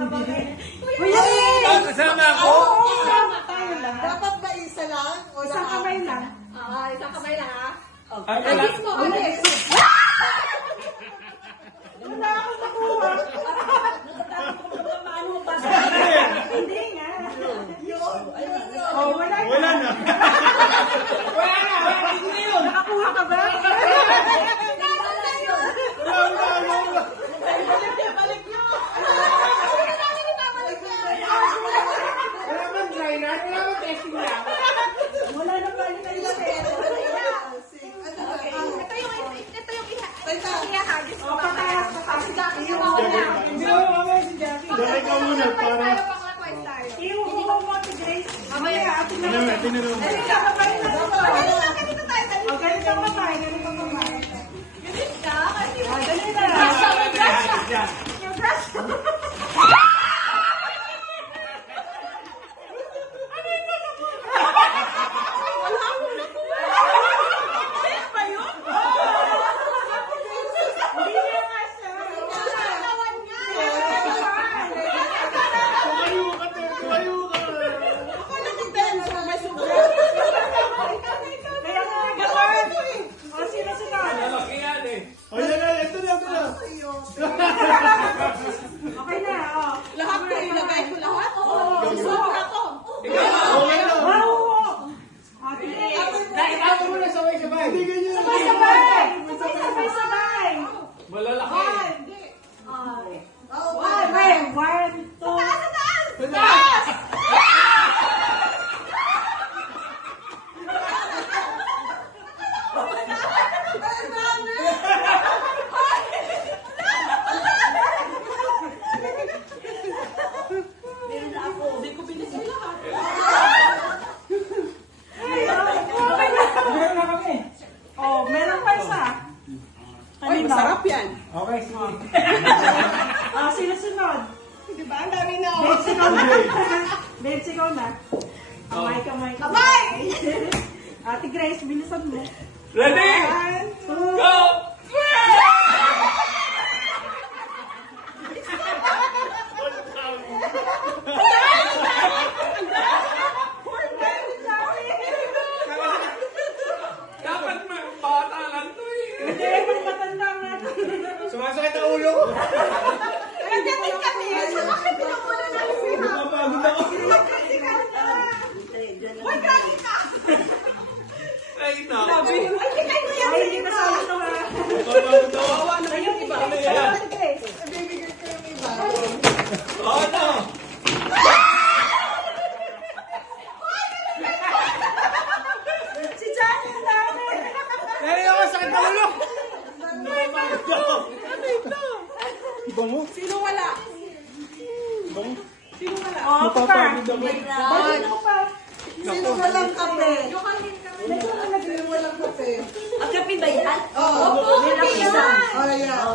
Kuya Rin! Kasama ako? Oo, kasama tayo lang. Dapat ba isa lang? O Isang kamay lang. Isang kamay lang ha? Ay, wala. Alis mo, alis. Wala akong nakuha. Hindi nga. Yun. Ayun yun. Oh, wala na. Wala na. Wala na. Hindi na yun. Nakakuha ka ba? Balik nyo. Wala man try na. Wala man testing na. Wala na ba yung kayo sa Ihahagis ko O, patayas ka pa. Si Jackie yung mawala. Hindi mo mamaya si Jackie. Dahil ka muna para... Pang-request tayo. Iuho mo si Grace. Mamaya, atin na. Ano na, tinanong. Dali ka, kapay na. Ganito tayo. O, ganito ka kapay. Ganito ka kapay. Ganito ka. O, dali na. Yung brush. Hindi niya nga siya. Kawan nga. Tumayo ka, te. Tumayo ka. Ako na si Benzo. May sugat. Kaya nga, gawin. O, sino sunod? Malaki yan eh. Ay, yan na. Ito na, ito na. Okay na, o. Lahat ko ilagay ko lahat? Oo. Sobra to. Okay na. Wow! O, tingin. Dahil ako muna sabay-sabay. Hindi ganyan. Sabay-sabay! Sabay-sabay! Malalaki. One, two. Taas! Hindi ko binisay lahat. Meron na kami. Oh, meron pa isa. Ay, masarap yan. Okay, sige. Ah, sino sunod? Di ba? Ang dami na. Babes, ikaw na. Babes, ikaw na. Kamay. Kamay! Ate Grace, bilisan mo. Ready? One, two. Go! Dapat bata lang to eh. Hindi, mas matanda nga. Sumasakit ang ulo ko. Nagdating kami. Bakit pinamula na si Hap? Napagod ako. Uy, grabe ka! Nakita ako. Ay, tingnan mo yan Ay, sa hindi iba. kasama to ha. Napagod ako. Kawawa naman yung iba. Ate Grace. Bibigyan ko yung iba. Oo na. Si Johnny, ang dami. Kaya ako sakit ang ulo. Napagod ako. Bango. Sino wala? Bango. Sino wala? Oh, ako pa. Napapagod ako. Balik mo pa. Sino walang kape? Sino walang kape? Ang kape ba yan? Oo. May isa. Oh, yeah.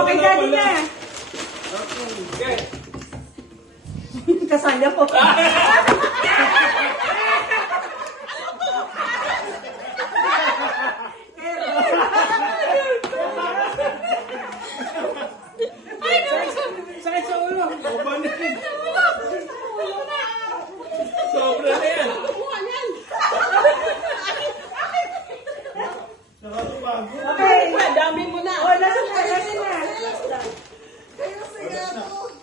Okay, daddy na. Okay. Kasaya po. Sakit sa ulo. Oba na rin. Sobra na yan. Nakatupagod. Okay. Dami mo na. Oh, last na. Kayo sigado.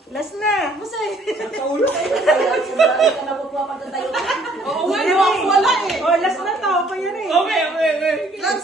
Last na. Sakit sa ulo. Sandali ka nakukuha magtatayo. Oo, wala eh. Oh, last na to. Kaya rin. Okay. Last